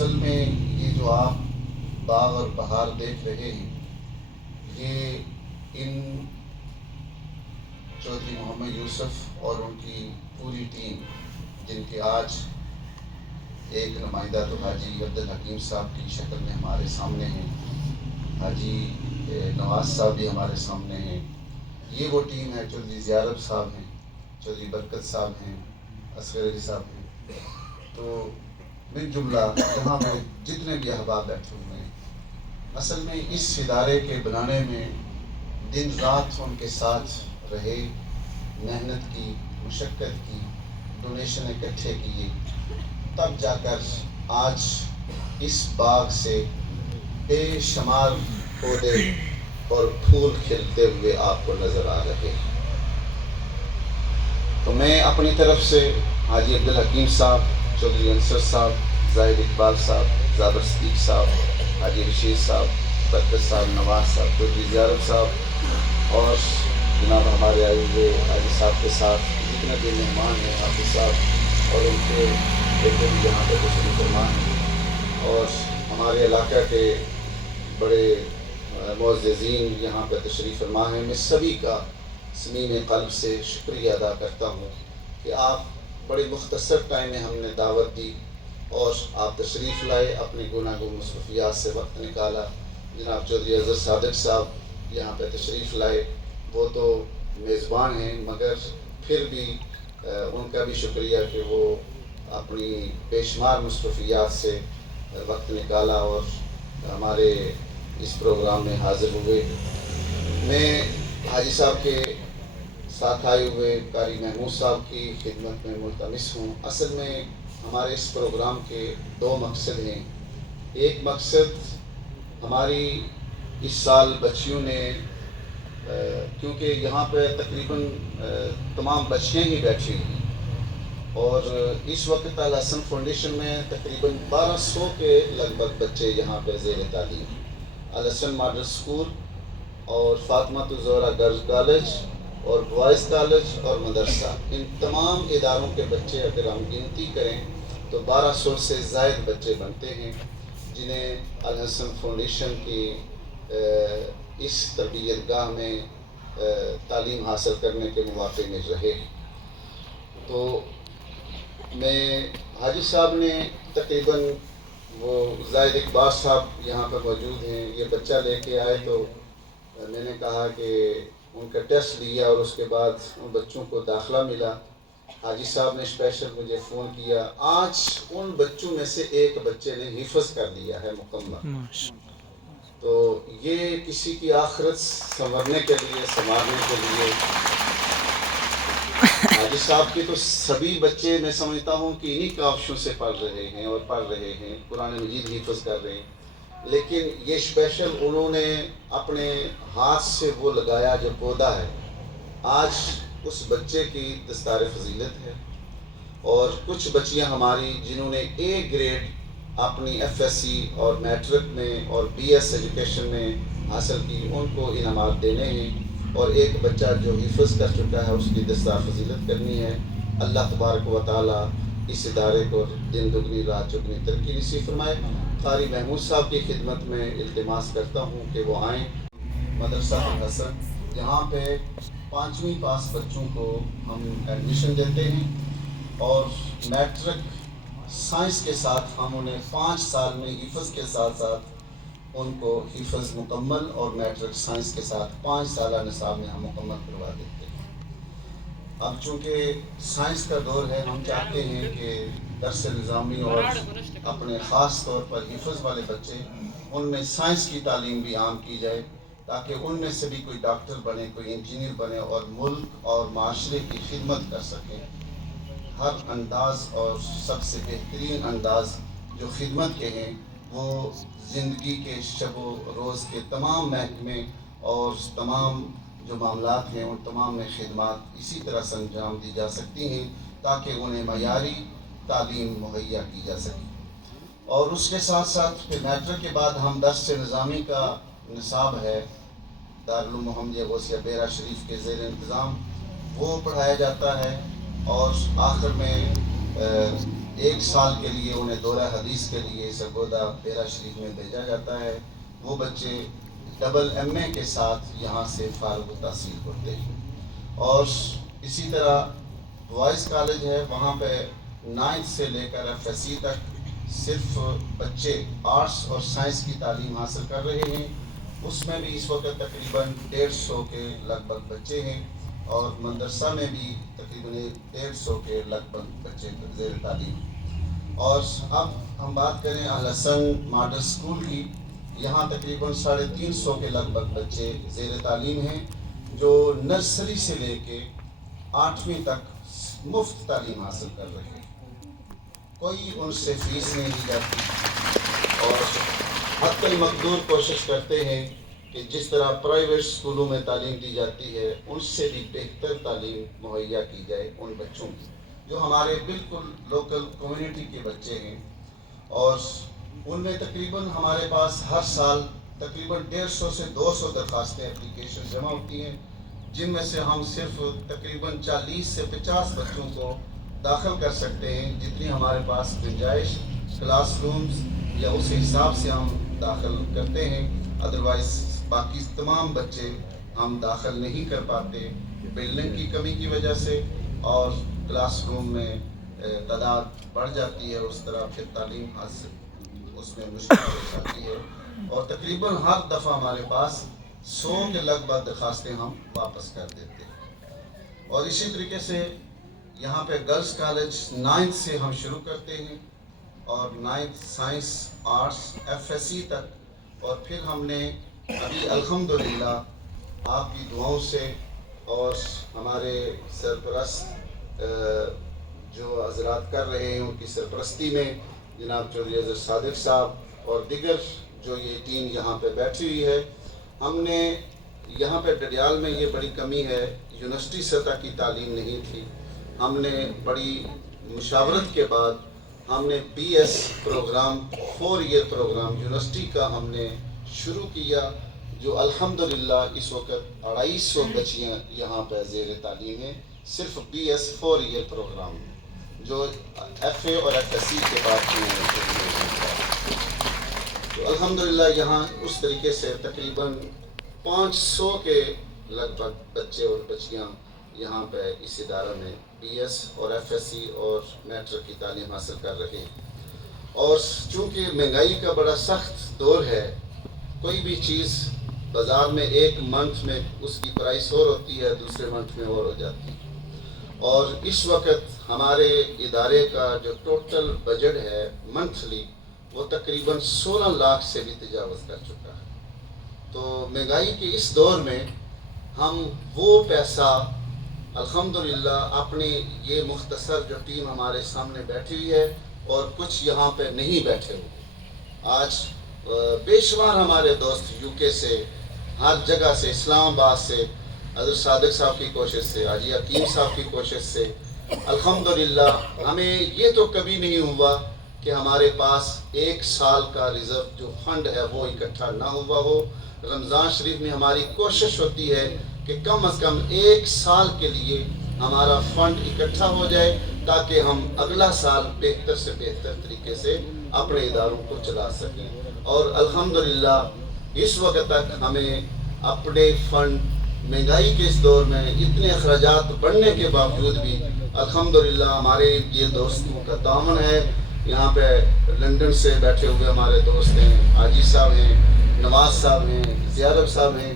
اصل میں یہ جو آپ باغ اور بہار دیکھ رہے ہیں، یہ ان چودھری محمد یوسف اور ان کی پوری ٹیم، جن کے آج ایک نمائندہ تو حاجی عبدالحکیم صاحب کی شکل میں ہمارے سامنے ہیں، حاجی نواز صاحب بھی ہمارے سامنے ہیں، یہ وہ ٹیم ہے۔ چودھری زیارب صاحب ہیں، چودھری برکت صاحب ہیں، اصغر علی صاحب ہیں، تو من جملہ یہاں پہ جتنے بھی احباب بیٹھے ہوئے ہیں، اصل میں اس ادارے کے بنانے میں دن رات ان کے ساتھ رہے، محنت کی، مشقت کی، ڈونیشن اکٹھے کیے، تب جا کر آج اس باغ سے بے شمار پودے اور پھول کھلتے ہوئے آپ کو نظر آ رہے ہیں۔ تو میں اپنی طرف سے حاجی عبدالحکیم صاحب، چودھری انصر صاحب، زاہد اقبال صاحب، زابر صدیق صاحب، حاجی رشید صاحب، برکت صاحب، نواز صاحب، چودھری زیارب صاحب اور جناب ہمارے آئے ہوئے حاجی صاحب کے ساتھ جتنے بھی مہمان ہیں، حافظ صاحب اور ان کے بیٹے بھی یہاں پہ تشریف فرما ہیں، اور ہمارے علاقہ کے بڑے معززین یہاں پہ تشریف فرما ہیں، میں سبھی کا صمیم قلب سے شکریہ ادا کرتا ہوں کہ آپ بڑے مختصر ٹائم میں ہم نے دعوت دی اور آپ تشریف لائے، اپنے گناہ گو مصروفیات سے وقت نکالا۔ جناب چودھری اظہر صادق صاحب یہاں پہ تشریف لائے، وہ تو میزبان ہیں مگر پھر بھی ان کا بھی شکریہ کہ وہ اپنی بے شمار مصروفیات سے وقت نکالا اور ہمارے اس پروگرام میں حاضر ہوئے۔ میں حاجی صاحب کے ساتھ آئے ہوئے قاری محمود صاحب کی خدمت میں ملتمس ہوں۔ اصل میں ہمارے اس پروگرام کے دو مقصد ہیں۔ ایک مقصد ہماری اس سال بچیوں نے، کیونکہ یہاں پہ تقریباً تمام بچیاں ہی بیٹھی ہیں اور اس وقت الحسن فاؤنڈیشن میں تقریباً 1200 کے لگ بھگ بچے یہاں پہ زیر تعلیم ہیں۔ الحسن ماڈل اسکول اور فاطمہ الزہرا گرلز کالج اور بوائز کالج اور مدرسہ، ان تمام اداروں کے بچے اگر ہم گنتی کریں تو 1200 سے زائد بچے بنتے ہیں، جنہیں الحسن فاؤنڈیشن کی اس تربیت گاہ میں تعلیم حاصل کرنے کے مواقع مل رہے ہیں۔ تو میں حاجی صاحب نے تقریباً وہ زاہد اقبال صاحب یہاں پہ موجود ہیں، یہ بچہ لے کے آئے تو میں نے کہا کہ ان کا ٹیسٹ لیا اور اس کے بعد ان بچوں کو داخلہ ملا۔ حاجی صاحب نے اسپیشل مجھے فون کیا، آج ان بچوں میں سے ایک بچے نے حفظ کر لیا ہے مکمل۔ تو یہ کسی کی آخرت سنورنے کے لیے، سنوارنے کے لیے، حاجی صاحب کے تو سبھی بچے میں سمجھتا ہوں کہ انہی کاوشوں سے پڑھ رہے ہیں اور پڑھ رہے ہیں، قرآن مجید حفظ کر رہے ہیں، لیکن یہ اسپیشل انہوں نے اپنے ہاتھ سے وہ لگایا جو پودا ہے، آج اس بچے کی دستار فضیلت ہے۔ اور کچھ بچیاں ہماری جنہوں نے اے گریڈ اپنی ایف ایس سی اور میٹرک میں اور بی ایس ایجوکیشن میں حاصل کی، ان کو انعامات دینے ہیں، اور ایک بچہ جو حفظ کر چکا ہے اس کی دستار فضیلت کرنی ہے۔ اللہ تبارک و تعالیٰ اس ادارے کو دن دگنی رات چگنی ترقی نصیب فرمائے۔ قاری محمود صاحب کی خدمت میں التماس کرتا ہوں کہ وہ آئیں۔ مدرسہ الحسن، یہاں پہ 5ویں پاس بچوں کو ہم ایڈمیشن دیتے ہیں اور میٹرک سائنس کے ساتھ ہم انہیں 5 سال میں حفظ کے ساتھ ساتھ ان کو حفظ مکمل اور میٹرک سائنس کے ساتھ 5 سالہ نصاب میں ہم مکمل کروا دیتے ہیں۔ اب چونکہ سائنس کا دور ہے، ہم چاہتے ہیں کہ درس نظامی اور اپنے خاص طور پر حفظ والے بچے، ان میں سائنس کی تعلیم بھی عام کی جائے تاکہ ان میں سے بھی کوئی ڈاکٹر بنے، کوئی انجینئر بنے اور ملک اور معاشرے کی خدمت کر سکے۔ ہر انداز اور سب سے بہترین انداز جو خدمت کے ہیں، وہ زندگی کے شب و روز کے تمام محکمے اور تمام جو معاملات ہیں ان تمام میں خدمات اسی طرح سے انجام دی جا سکتی ہیں تاکہ انہیں معیاری تعلیم مہیا کی جا سکے۔ اور اس کے ساتھ ساتھ پھر میٹرک کے بعد ہم درس نظامی کا نصاب ہے دارالعلوم محمدیہ غوثیہ بیرا شریف کے زیر انتظام، وہ پڑھایا جاتا ہے، اور آخر میں 1 سال کے لیے انہیں دورہ حدیث کے لیے سرگودا پیرا شریف میں بھیجا جاتا ہے. وہ بچے ڈبل MA کے ساتھ یہاں سے فارغ التحصیل ہوتے ہیں. اور اسی طرح بوائز کالج ہے، وہاں پہ 9 سے لے کر FSC تک صرف بچے آرٹس اور سائنس کی تعلیم حاصل کر رہے ہیں. اس میں بھی اس وقت تقریباً 150 کے لگ بھگ بچے ہیں، اور مدرسہ میں بھی تقریباً 150 کے لگ بھگ بچے زیر تعلیم. اور اب ہم بات کریں الحسن ماڈل اسکول کی، یہاں تقریباً 350 کے لگ بھگ بچے زیر تعلیم ہیں، جو نرسری سے لے کے 8ویں تک مفت تعلیم حاصل کر رہے ہیں. کوئی ان سے فیس نہیں لی جاتی، اور حتی المقدور کوشش کرتے ہیں کہ جس طرح پرائیویٹ اسکولوں میں تعلیم دی جاتی ہے ان سے بھی بہتر تعلیم مہیا کی جائے ان بچوں کی، جو ہمارے بالکل لوکل کمیونٹی کے بچے ہیں. اور ان میں تقریباً ہمارے پاس ہر سال تقریباً 150 سے 200 درخواستیں اپلیکیشن جمع ہوتی ہیں، جن میں سے ہم صرف تقریباً 40 سے 50 بچوں کو داخل کر سکتے ہیں، جتنی ہمارے پاس گنجائش کلاس رومز یا اس حساب سے ہم داخل کرتے ہیں. ادروائز باقی تمام بچے ہم داخل نہیں کر پاتے بلڈنگ کی کمی کی وجہ سے، اور کلاس روم میں تعداد بڑھ جاتی ہے، اس طرح پھر تعلیم حاصل اس میں مشکل ہو جاتی ہے. اور تقریباً ہر دفعہ ہمارے پاس 100 کے لگ بھگ درخواستیں ہم واپس کر دیتے ہیں. اور اسی طریقے سے یہاں پہ گرلز کالج 9 سے ہم شروع کرتے ہیں، اور 9 سائنس آرٹس FSC تک. اور پھر ہم نے ابھی الحمدللہ آپ کی دعاؤں سے اور ہمارے سرپرست جو حضرات کر رہے ہیں ان کی سرپرستی میں، جناب چودھری اظہر صادق صاحب اور دیگر جو یہ ٹیم یہاں پہ بیٹھی ہوئی ہے، ہم نے یہاں پہ ڈڈیال میں یہ بڑی کمی ہے، یونیورسٹی سطح کی تعلیم نہیں تھی. ہم نے بڑی مشاورت کے بعد ہم نے BS program 4 year program university کا ہم نے شروع کیا، جو الحمدللہ اس وقت 250 بچیاں یہاں پہ زیر تعلیم ہیں، صرف BS 4 ایئر پروگرام جو FA اور FSC کے بعد تو الحمدللہ یہاں اس طریقے سے تقریباً 500 کے لگ بھگ بچے اور بچیاں یہاں پہ اس ادارہ میں BS اور FSC اور میٹرک کی تعلیم حاصل کر رہے ہیں. اور چونکہ مہنگائی کا بڑا سخت دور ہے، کوئی بھی چیز بازار میں ایک منتھ میں اس کی پرائس اور ہوتی ہے، دوسرے منتھ میں اور ہو جاتی ہے. اور اس وقت ہمارے ادارے کا جو ٹوٹل بجٹ ہے منتھلی، وہ تقریباً 16 لاکھ سے بھی تجاوز کر چکا ہے. تو مہنگائی کے اس دور میں ہم وہ پیسہ الحمدللہ اپنی یہ مختصر جو ٹیم ہمارے سامنے بیٹھی ہوئی ہے، اور کچھ یہاں پہ نہیں بیٹھے ہوئے، آج بے شمار ہمارے دوست UK سے، ہر جگہ سے، اسلام آباد سے، حضرت صادق صاحب کی کوشش سے، حاجی حکیم صاحب کی کوشش سے الحمدللہ ہمیں یہ تو کبھی نہیں ہوا کہ ہمارے پاس 1 سال کا ریزرو جو فنڈ ہے وہ اکٹھا نہ ہوا ہو. رمضان شریف میں ہماری کوشش ہوتی ہے کہ کم از کم 1 سال کے لیے ہمارا فنڈ اکٹھا ہو جائے، تاکہ ہم اگلا سال بہتر سے بہتر طریقے سے اپنے اداروں کو چلا سکیں. اور الحمدللہ اس وقت تک ہمیں اپنے فنڈ مہنگائی کے اس دور میں اتنے اخراجات بڑھنے کے باوجود بھی الحمدللہ ہمارے یہ دوستوں کا تعاون ہے. یہاں پہ لندن سے بیٹھے ہوئے ہمارے دوست ہیں، حاجی صاحب ہیں، نواز صاحب ہیں، زیارب صاحب ہیں.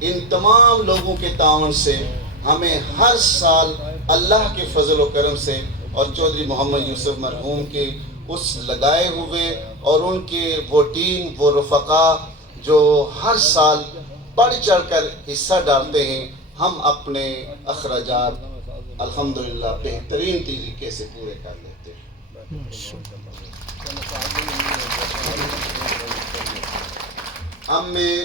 ان تمام لوگوں کے تعاون سے ہمیں ہر سال اللہ کے فضل و کرم سے اور چودھری محمد یوسف مرحوم کے اس لگائے ہوئے اور ان کے وہ ٹیم، وہ رفقا جو ہر سال بڑھ چڑھ کر حصہ ڈالتے ہیں، ہم اپنے اخراجات الحمدللہ بہترین طریقے سے پورے کر لیتے ہیں. اب میں